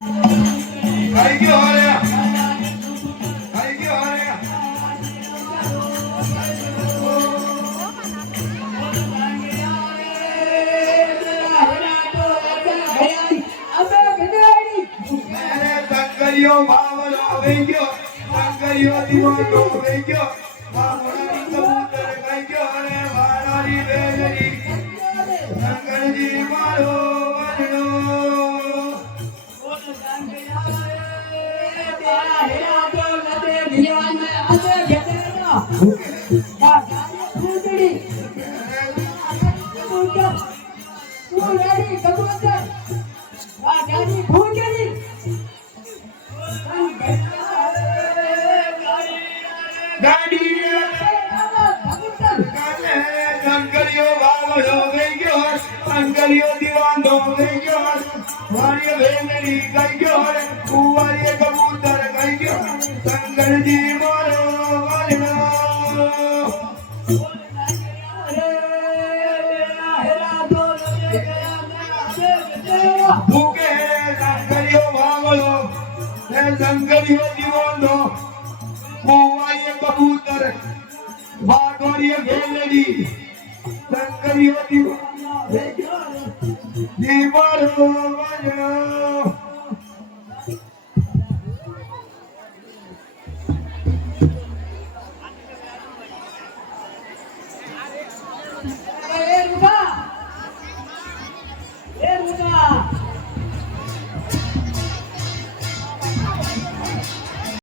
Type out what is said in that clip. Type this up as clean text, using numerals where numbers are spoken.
કઈ ગયો હરે કઈ ગયો હરે શંકરિયો બાવલો થઈ ગયો શંકરિયો દીવાનો થઈ ગયો બાવળાની કબૂતર કઈ ગયો અને વાળાની બેલડી શંકરજી મારો વરનો શંકરિયો દીવાનો થઈ ગયો વાળી બેલડી કઈ ગયો કુંવારી કબૂતર કઈ ગયો શંકરજી મારો વરનો ભૂકે શંકરિયો બાવળો શંકરિયો દીવાનો કુંવારી કબૂતર વાઘોડી બેલડી શંકરિયો દીવાનો દીવાનો વરનો